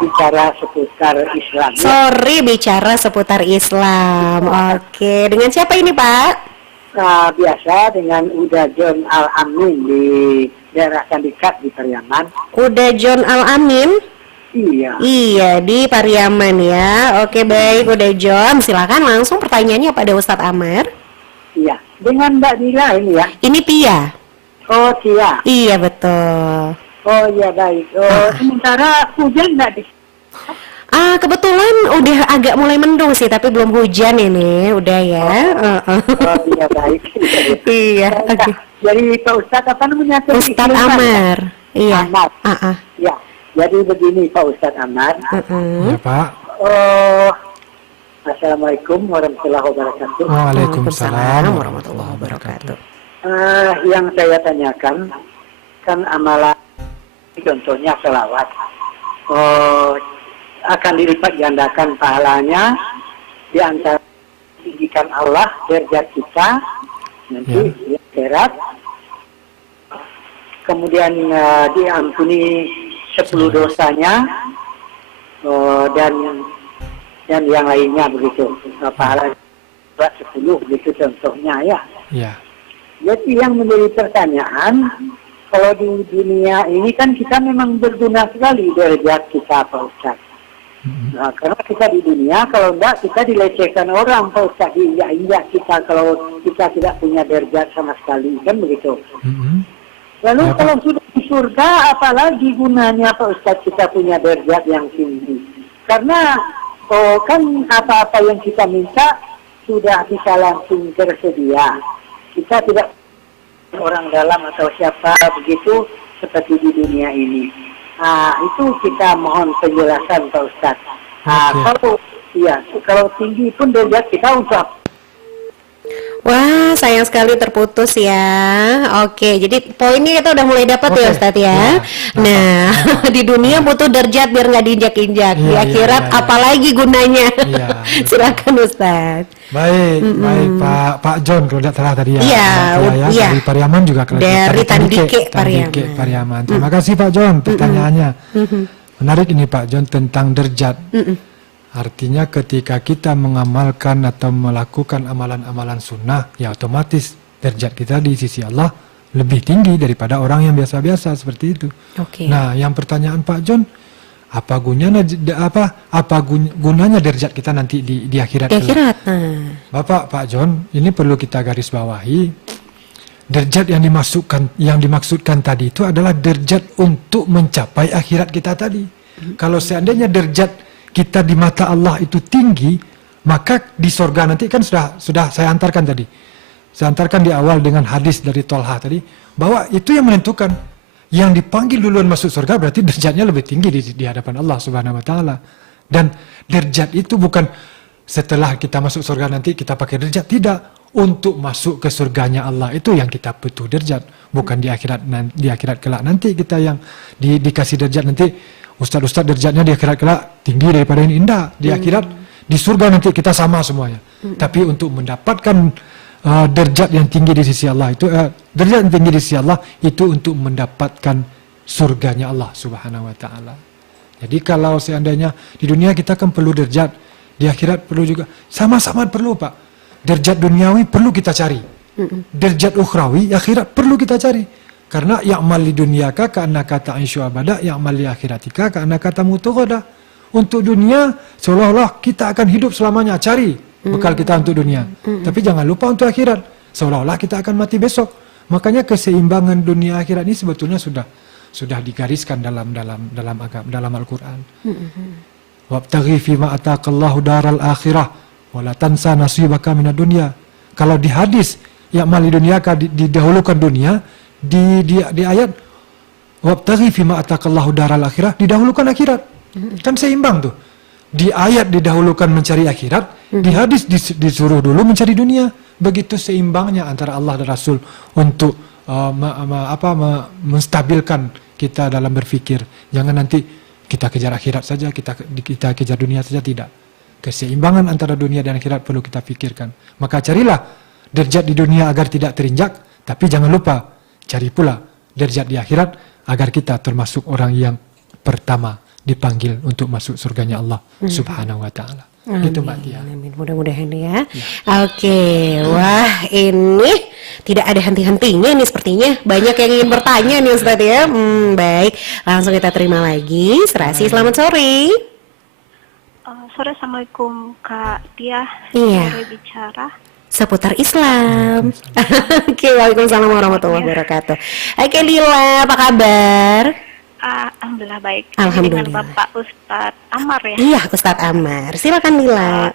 Bicara seputar Islam. Sore bicara seputar Islam. Oke, dengan siapa ini Pak? Biasa dengan Uda John Al-Amin di daerah Kandikat di Pariaman. Uda John Al-Amin? Iya. Iya, di Pariaman ya. Oke, baik Uda John, silakan langsung pertanyaannya pada Ustadz Amar. Iya, dengan Mbak Dila ini ya. Ini Tia. Oh, Tia. Iya, betul. Oh iya, baik. Sementara hujan nggak di... Kebetulan udah agak mulai mendung sih, tapi belum hujan ini, udah ya. Oh iya, baik. Iya, oke. Jadi Pak Ustadz apa namanya? Ustadz Amar. Iya. Amar. Ya. Jadi begini Pak Ustadz Amar. Ya Pak. Assalamualaikum warahmatullahi wabarakatuh. Waalaikumsalam warahmatullahi wabarakatuh. Yang saya tanyakan kan amalan, contohnya selawat, akan dilipat gandakan pahalanya di antara tinggikan Allah derajat kita nanti di akhirat. Kemudian diampuni 10 dosanya dan yang lainnya begitu. Pahala 10 begitu contohnya ya. Iya. Jadi yang menjadi pertanyaan, kalau di dunia ini kan kita memang berguna sekali derajat kita Pak Ustaz. Nah, karena kita di dunia, kalau enggak kita dilecehkan orang Pak Ustaz, diinjak kita kalau kita tidak punya derajat sama sekali, kan begitu. Lalu kalau sudah di surga, apalagi gunanya Pak Ustaz kita punya derajat yang tinggi? Karena kan apa-apa yang kita minta sudah bisa langsung tersedia. Kita tidak orang dalam atau siapa begitu seperti di dunia ini. Itu kita mohon penjelasan Pak Ustaz. Kalau tinggi pun derajat kita untuk Wah, sayang sekali terputus ya. Oke, jadi poinnya kita udah mulai dapat ya Ustadz ya. Nah, di dunia butuh derajat biar nggak diinjak-injak. Di akhirat apalagi gunanya. Silakan Ustadz. Baik, baik Pak John kalau tidak salah tadi ya. Iya. Dari Pariaman juga kalau dari Tandike Pariaman. Terima kasih Pak John pertanyaannya. Menarik ini Pak John tentang derajat. Artinya ketika kita mengamalkan atau melakukan amalan-amalan sunnah, ya otomatis derajat kita di sisi Allah lebih tinggi daripada orang yang biasa-biasa seperti itu. Nah, yang pertanyaan Pak John, apa gunanya derajat kita nanti di akhirat? Bapak Pak John, ini perlu kita garis bawahi. Derajat yang dimaksudkan tadi itu adalah derajat untuk mencapai akhirat kita tadi. Kalau seandainya derajat kita di mata Allah itu tinggi, maka di sorga nanti kan sudah saya antarkan tadi. Saya antarkan di awal dengan hadis dari Tolha tadi, bahwa itu yang menentukan. Yang dipanggil duluan masuk surga berarti derajatnya lebih tinggi di hadapan Allah Subhanahu wa taala. Dan derajat itu bukan setelah kita masuk surga nanti kita pakai derajat, tidak. Untuk masuk ke surganya Allah itu yang kita butuh derajat, bukan di akhirat kelak nanti kita yang dikasih derajat nanti. Ustaz-ustaz derajatnya di akhirat kelak tinggi daripada ini. Indah, di akhirat di surga nanti kita sama semuanya. Tapi untuk mendapatkan derajat yang tinggi di sisi Allah itu derajat yang tinggi di sisi Allah itu untuk mendapatkan surganya Allah Subhanahu wa taala. Jadi kalau seandainya di dunia kita kan perlu derajat, di akhirat perlu juga, sama-sama perlu Pak. Derajat duniawi perlu kita cari. Derajat ukhrawi akhirat perlu kita cari. Karena ya'mal li dunyaka ka'annaka ta'ishu abada, ya'mal li akhiratika ka'annaka tamutu ghada. Untuk dunia seolah-olah kita akan hidup selamanya, cari bekal kita untuk dunia. Tapi jangan lupa untuk akhirat, seolah-olah kita akan mati besok. Makanya keseimbangan dunia akhirat ini sebetulnya sudah digariskan dalam Al-Qur'an. Wabtaghi fima ataqallahu daral akhirah wa la tansa nasibaka minad dunya. Kalau di hadis ya'mal li dunyaka didahulukan dunia, di ayat wabtaghi fima ataqallahu daral akhirah didahulukan akhirat. Kan seimbang tuh. Di ayat didahulukan mencari akhirat, di hadis disuruh dulu mencari dunia. Begitu seimbangnya antara Allah dan Rasul untuk menstabilkan kita dalam berpikir. Jangan nanti kita kejar akhirat saja, kita kejar dunia saja, tidak. Keseimbangan antara dunia dan akhirat perlu kita pikirkan. Maka carilah derajat di dunia agar tidak terinjak, tapi jangan lupa cari pula derajat di akhirat agar kita termasuk orang yang pertama dipanggil untuk masuk surganya Allah Subhanahu wa taala. Gitu Mbak Tia. Amin. Mudah-mudahan ya. Oke, wah ini tidak ada henti-hentinya nih sepertinya. Banyak yang ingin bertanya nih Ustaz ya. Baik, langsung kita terima lagi. Serasi, selamat sore. Sore, Assalamualaikum Kak Tia. Iya. Bicara seputar Islam. Oke, waalaikumsalam warahmatullahi wabarakatuh. Oke Lila, apa kabar? Alhamdulillah baik. Alhamdulillah. Dengan Bapak Ustadz Ammar ya? Iya, Ustadz Ammar. Silakan Lila.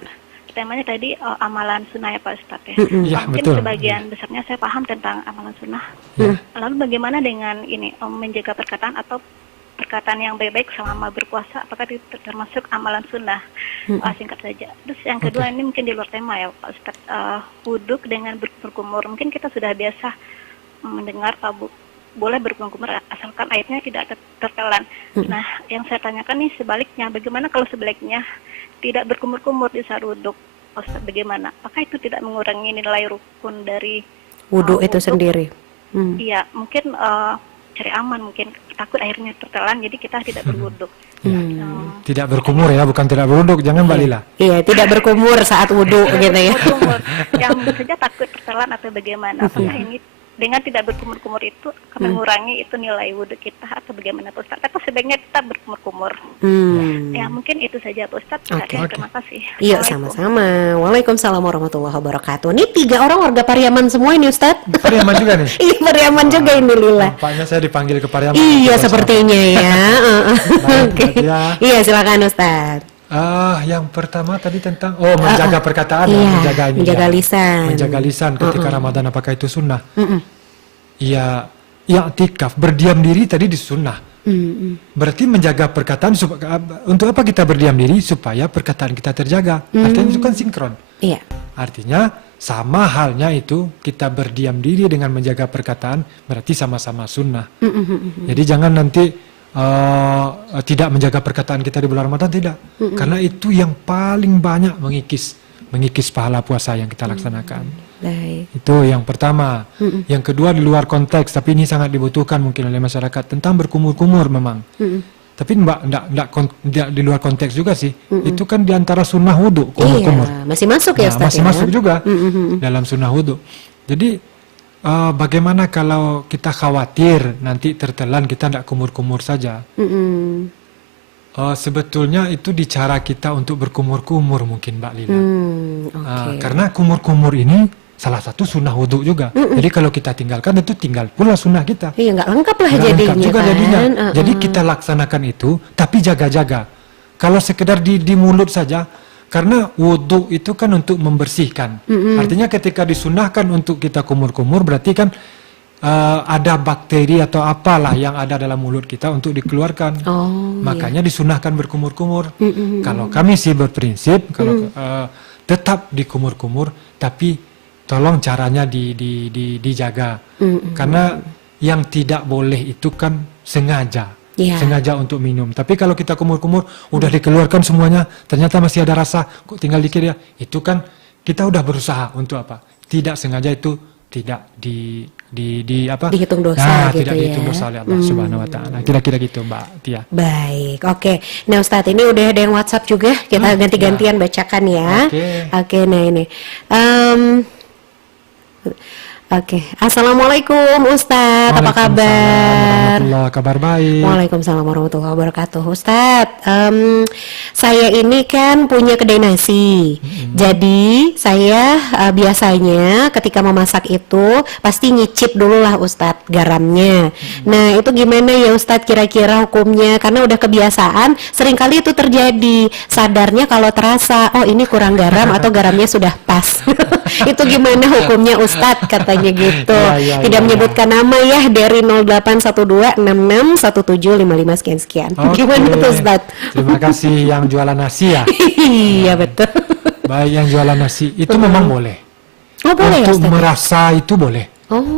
Temanya tadi amalan sunnah ya Pak Ustadz ya? Iya, mungkin betul. sebagian besarnya saya paham tentang amalan sunnah. Lalu bagaimana dengan ini menjaga perkataan atau perkataan yang baik-baik selama berpuasa, apakah itu termasuk amalan sunnah? Singkat saja. Terus yang kedua ini mungkin di luar tema ya Pak Ustadz, wuduk dengan berkumur. Mungkin kita sudah biasa mendengar boleh berkumur asalkan airnya tidak tertelan. Nah, yang saya tanyakan nih sebaliknya, bagaimana kalau sebaliknya tidak berkumur-kumur di saat wuduk? Ustaz, bagaimana? Apakah itu tidak mengurangi nilai rukun dari wuduk itu sendiri? Iya, mungkin cari aman, mungkin takut airnya tertelan, jadi kita tidak berwuduk. Tidak berkumur ya, bukan tidak berwuduk, jangan Mbak Lila. Iya, tidak berkumur saat wuduk gitu ya. Yang saja takut tertelan atau bagaimana? Apakah ini dengan tidak berkumur-kumur itu akan mengurangi itu nilai wudhu kita atau bagaimana Pak Ustaz? Atau sebaiknya kita berkumur-kumur? Ya mungkin itu saja Pak Ustaz. Terima kasih. Iya, sama-sama. Waalaikumsalam warahmatullahi wabarakatuh. Ini 3 orang warga Pariaman semua ini Ustaz. Pariaman juga nih? Iya, Pariaman juga ini Lila. Nampaknya saya dipanggil ke Pariaman. Iya, sepertinya ya. Oke. Iya, silakan Ustaz. Yang pertama tadi tentang menjaga perkataan, menjaga lisan. Menjaga lisan ketika Ramadan, apakah itu sunnah? Iya, i'tikaf, berdiam diri tadi di sunnah. Berarti menjaga perkataan, untuk apa kita berdiam diri? Supaya perkataan kita terjaga. Artinya itu kan sinkron. Iya. Artinya sama halnya itu kita berdiam diri dengan menjaga perkataan berarti sama-sama sunnah. Jadi jangan nanti tidak menjaga perkataan kita di bulan Ramadan, tidak. Karena itu yang paling banyak mengikis pahala puasa yang kita laksanakan. Baik. Itu yang pertama. Yang kedua di luar konteks, tapi ini sangat dibutuhkan mungkin oleh masyarakat tentang berkumur-kumur memang. Tapi enggak di luar konteks juga sih. Itu kan di antara sunnah wudu kumur-kumur. Iya, masih masuk ya Ustaz. Masih masuk juga dalam sunnah wudu. Jadi bagaimana kalau kita khawatir nanti tertelan kita tidak kumur-kumur saja? Sebetulnya itu di cara kita untuk berkumur-kumur mungkin Mbak Lila. Karena kumur-kumur ini salah satu sunnah wudu juga. Jadi kalau kita tinggalkan itu tinggal pula sunnah kita. Iya, nggak lengkap lah Nggak jadinya lengkap juga kan. jadinya. Jadi kita laksanakan itu, tapi jaga-jaga. Kalau sekedar di mulut saja, karena wudu itu kan untuk membersihkan. Artinya ketika disunahkan untuk kita kumur-kumur, berarti kan ada bakteri atau apalah yang ada dalam mulut kita untuk dikeluarkan. Makanya disunahkan berkumur-kumur. Kalau kami sih berprinsip, kalau tetap dikumur-kumur, tapi tolong caranya dijaga. Karena yang tidak boleh itu kan sengaja. Sengaja untuk minum. Tapi kalau kita kumur-kumur, udah dikeluarkan semuanya, ternyata masih ada rasa, kok tinggal dikit ya. Itu kan kita udah berusaha untuk apa? Tidak sengaja itu tidak dihitung dosa gitu tidak ya. dihitung dosa oleh Allah Subhanahu wa taala. Kira-kira gitu Mbak Tia. Baik, oke. Nah Ustadz, ini udah ada yang WhatsApp juga, kita ganti-gantian bacakan ya. Oke, nah ini. Oke, Assalamualaikum Ustadz, apa kabar? Kabar baik. Waalaikumsalam warahmatullahi wabarakatuh. Ustadz, saya ini kan punya kedai nasi. Jadi saya biasanya ketika memasak itu pasti nyicip dulu lah Ustadz garamnya. Nah itu gimana ya Ustadz kira-kira hukumnya? Karena udah kebiasaan, seringkali itu terjadi. Sadarnya kalau terasa, oh ini kurang garam atau garamnya sudah pas. Itu gimana hukumnya Ustadz katanya gitu. Tidak menyebutkan nama ya, dari 0812661755 sekian-sekian. Gimana tuh Ustadz? Terima kasih yang jualan nasi ya. Iya betul. Baik, yang jualan nasi itu memang boleh. Boleh untuk ya, merasa itu boleh.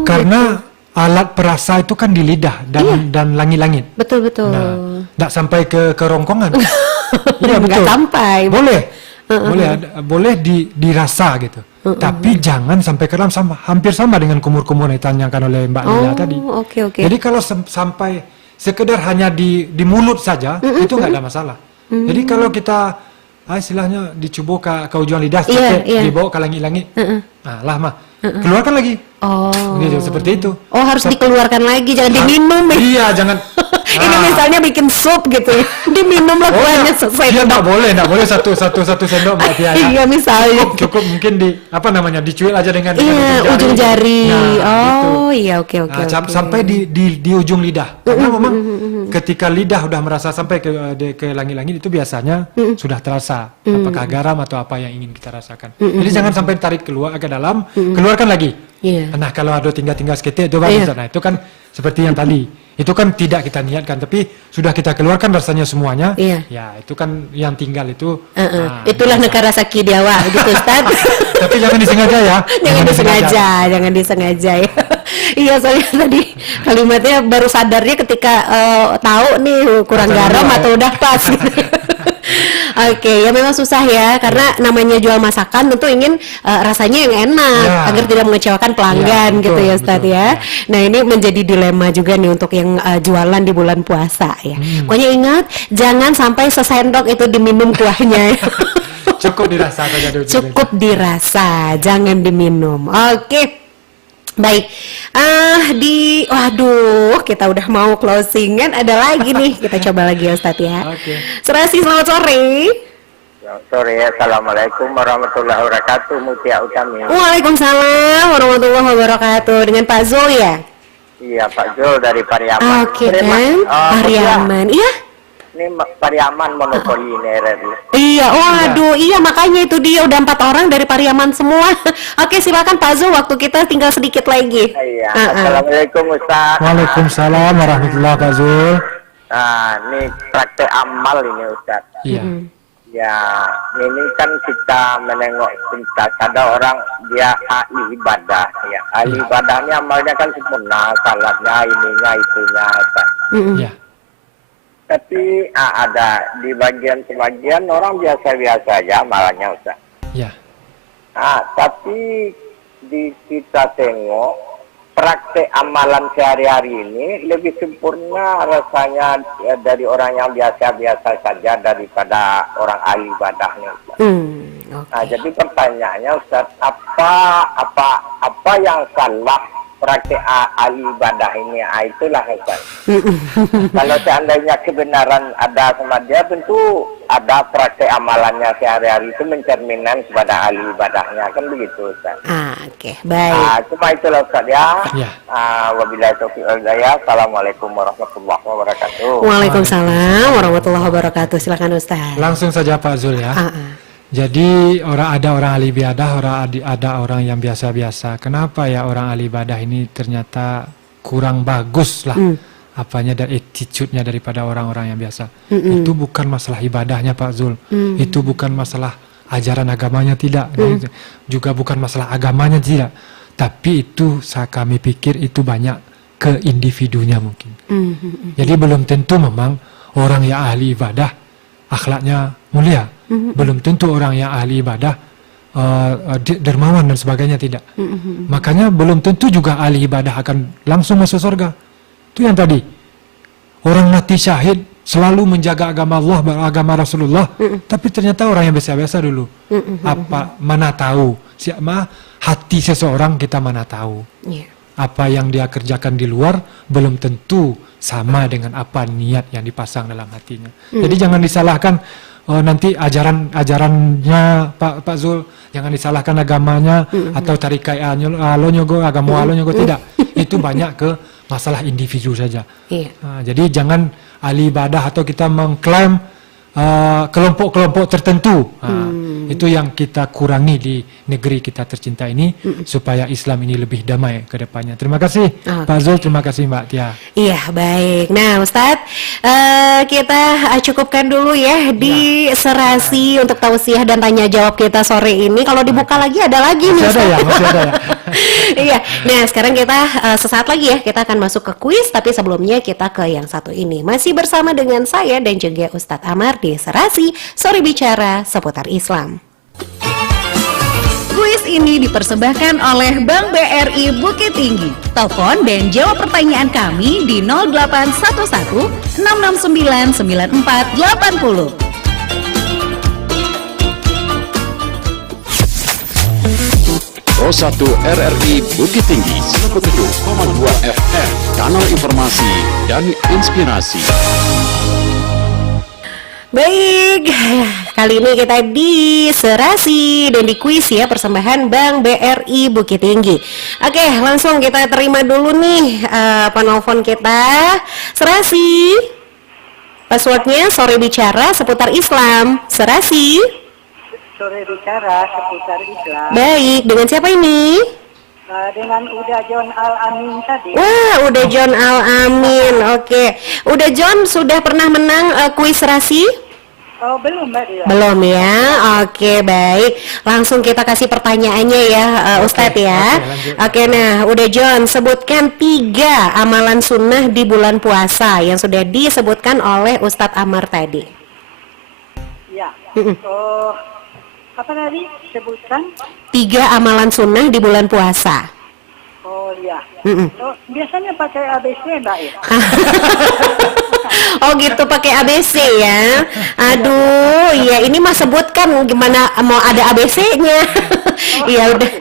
Karena alat perasa itu kan di lidah dan langit-langit. Betul. Nah, tidak sampai ke kerongkongan. Iya betul. Nggak sampai. Boleh. Boleh dirasa gitu. Tapi jangan sampai ke dalam, hampir sama dengan kumur-kumur yang ditanyakan oleh Mbak Lila tadi. Jadi kalau sampai sekedar hanya di mulut saja, itu nggak ada masalah. Jadi kalau kita istilahnya dicoba ke ujung lidah, dibawa ke langit-langit, keluarkan lagi. Gitu, seperti itu. Harus dikeluarkan lagi, jangan diminum. Iya, jangan. Ini misalnya bikin sup gitu ya, diminum lah kuahnya selesai. Iya, nggak boleh satu sendok Mbak Tia. Iya, misalnya. Cukup mungkin dicuil aja dengan ujung jari. Gitu. Iya, oke. Sampai di ujung lidah. Karena memang ketika lidah udah merasa sampai ke langit-langit itu biasanya sudah terasa apakah garam atau apa yang ingin kita rasakan. Jadi jangan sampai tarik keluar ke dalam, keluarkan lagi. Nah kalau ada tinggal seketik itu bagus. Nah itu kan seperti yang tadi. Itu kan tidak kita niatkan, tapi sudah kita keluarkan rasanya semuanya. Ya itu kan yang tinggal itu. Itulah negara Sakidawa gitu Ustaz. Tapi jangan disengaja ya. Jangan disengaja ya. Iya, soalnya tadi kalimatnya baru sadarnya ketika tahu nih kurang garam atau udah pas gitu. Oke, ya memang susah ya, karena namanya jual masakan tentu ingin rasanya yang enak agar tidak mengecewakan pelanggan gitu ya Ustadz ya. Nah ini menjadi dilema juga nih untuk yang jualan di bulan puasa ya. Pokoknya ingat, jangan sampai sesendok itu diminum kuahnya. Cukup dirasa saja dulu. Cukup dirasa, jangan diminum. Oke. Baik, waduh, kita udah mau closingan, ada lagi nih, kita coba lagi ya Ustadz ya. Serasi, selamat sore. Sore, Assalamualaikum warahmatullahi wabarakatuh, Mutia Utami. Waalaikumsalam warahmatullahi wabarakatuh, dengan Pak Zul ya? Iya, Pak Zul dari Pariaman. Oke kan, Pariaman, iya? Ini Pariaman monopoli ini Iya, waduh, iya makanya itu dia udah 4 orang dari Pariaman semua. Oke, silakan Pak Zul, waktu kita tinggal sedikit lagi. Iya, Assalamualaikum Ustaz. Waalaikumsalam warahmatullahi Pak Zul. Nah, ini praktek amal ini Ustaz. Iya. Ya, ini kan kita menengok sepintas. Ada orang dia ahli ibadah, ya. Ahli ibadahnya amalnya kan sempurna, salatnya, ininya, itunya. Ya. Tapi ada di sebagian orang biasa-biasa aja amalannya, Ustaz. Ya. Tapi kita tengok praktek amalan sehari-hari ini lebih sempurna rasanya dari orang yang biasa-biasa saja daripada orang ahli ibadahnya. Jadi pertanyaannya, Ustaz, apa yang salah praktek ahli ibadah ini? Itulah, Ustaz. Kalau seandainya kebenaran ada sama dia, tentu ada praktek amalannya sehari-hari itu mencerminkan kepada ahli ibadahnya, kan begitu, Ustaz. Oke, baik. Cuma itulah, Ustaz, ya. Wabillahi taufiq wal hidayah. Assalamualaikum warahmatullahi wabarakatuh. Waalaikumsalam warahmatullahi wabarakatuh. Silakan, Ustaz. Langsung saja Pak Zul ya. Jadi ada orang ahli ibadah, ada orang yang biasa-biasa. Kenapa ya orang ahli ibadah ini ternyata kurang bagus lah apanya dan attitude-nya daripada orang-orang yang biasa. Itu bukan masalah ibadahnya Pak Zul. Itu bukan masalah ajaran agamanya, tidak. Juga bukan masalah agamanya, tidak. Tapi itu kami pikir itu banyak ke individunya mungkin. Jadi belum tentu memang orang yang ahli ibadah akhlaknya mulia. Belum tentu orang yang ahli ibadah dermawan dan sebagainya, tidak. Makanya belum tentu juga ahli ibadah akan langsung masuk surga. Itu yang tadi, orang mati syahid selalu menjaga agama Allah, agama Rasulullah, tapi ternyata orang yang biasa-biasa dulu. Mana tahu hati seseorang, kita mana tahu. Apa yang dia kerjakan di luar belum tentu sama dengan apa niat yang dipasang dalam hatinya. Jadi jangan disalahkan nanti ajarannya Pak Zul, jangan disalahkan agamanya atau tarikai alonyogo, agama alonyogo, tidak. Itu banyak ke masalah individu saja. Jadi jangan ahli ibadah atau kita mengklaim kelompok-kelompok tertentu. Itu yang kita kurangi di negeri kita tercinta ini, supaya Islam ini lebih damai ke depannya. Terima kasih Pak Zul, terima kasih Mbak Tia. Iya, baik. Nah Ustadz, kita cukupkan dulu ya di serasi untuk tausiah dan tanya jawab kita sore ini. Kalau dibuka lagi ada lagi nih. Masih ada ya. Iya. Nah sekarang kita sesaat lagi ya, kita akan masuk ke kuis. Tapi sebelumnya kita ke yang satu ini. Masih bersama dengan saya dan juga Ustadz Amar di serasi Sore Bicara seputar Islam. Kuis ini dipersembahkan oleh Bank BRI Bukit Tinggi. Telepon dan jawab pertanyaan kami di 0811 669 9480. Pro 1 RRI Bukit Tinggi 97,2 FM, kanal informasi dan inspirasi. Baik, kali ini kita di serasi dan di kuis ya, persembahan Bank BRI Bukit Tinggi. Oke, langsung kita terima dulu nih penelpon kita. Serasi, passwordnya Sore Bicara seputar Islam. Serasi, Sore Bicara seputar Islam. baik, dengan siapa ini? Dengan Uda John Al-Amin tadi. Wah, Uda John Al-Amin. Oke. Uda John sudah pernah menang kuis serasi? Oh, belum Mbak Dia. Belum ya. Oke, baik. Langsung kita kasih pertanyaannya ya, Ustadz ya. Oke, nah, Uda John, sebutkan 3 amalan sunnah di bulan puasa yang sudah disebutkan oleh Ustadz Amar tadi. Ya. Apa tadi sebutkan? 3 amalan sunnah di bulan puasa. Oh iya. Biasanya pakai ABC Mbak ya. Oh gitu, pakai ABC ya. Aduh, iya ini mah sebutkan gimana mau ada ABC-nya. Iya udah.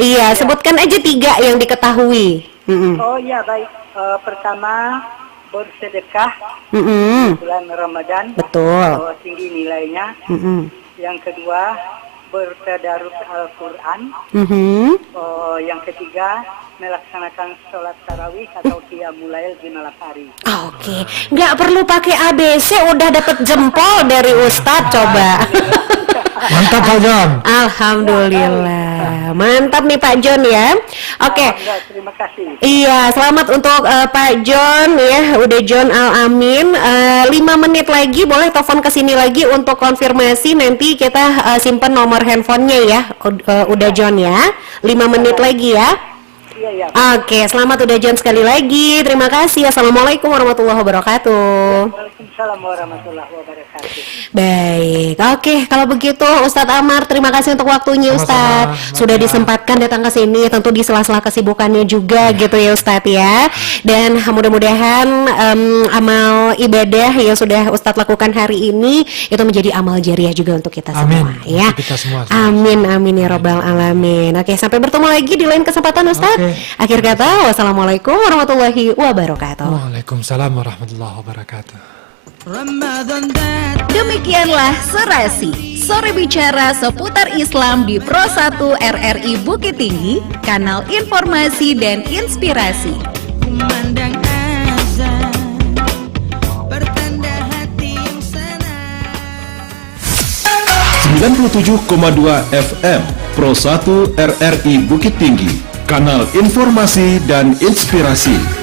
Iya, sebutkan aja 3 yang diketahui. Oh iya baik. Pertama bersedekah bulan Ramadan. Betul. Tinggi nilainya. Yang kedua bertadarus Al-Quran. Yang ketiga melaksanakan sholat tarawih atau qiyamul lail di malam hari. Oke, nggak perlu pakai ABC, udah dapet jempol dari Ustadz. Coba. Mantap Pak John. Alhamdulillah. Mantap nih Pak John ya. Oke. Terima kasih. Iya, selamat untuk Pak John ya, udah John Al-Amin. 5 menit lagi boleh telepon ke sini lagi untuk konfirmasi, nanti kita simpen nomor handphonenya ya. Udah John ya. 5 menit lagi ya. Iya. Oke, selamat udah John sekali lagi. Terima kasih. Assalamualaikum warahmatullahi wabarakatuh. Waalaikumsalam warahmatullahi wabarakatuh. Baik, oke, kalau begitu Ustadz Amar, terima kasih untuk waktunya Ustadz. Sudah disempatkan datang ke sini, tentu di sela-sela kesibukannya juga gitu ya Ustadz ya. Dan mudah-mudahan amal ibadah yang sudah Ustadz lakukan hari ini itu menjadi amal jariah juga untuk kita semua ya. Untuk kita semua. Amin, amin ya Rabbal Alamin. Oke, sampai bertemu lagi di lain kesempatan Ustadz. Akhir kata, wassalamualaikum warahmatullahi wabarakatuh. Waalaikumsalam warahmatullahi wabarakatuh. Demikianlah Serasi, sore bicara seputar Islam di Pro 1 RRI Bukit Tinggi, kanal informasi dan inspirasi. 97,2 FM Pro 1 RRI Bukit Tinggi, kanal informasi dan inspirasi.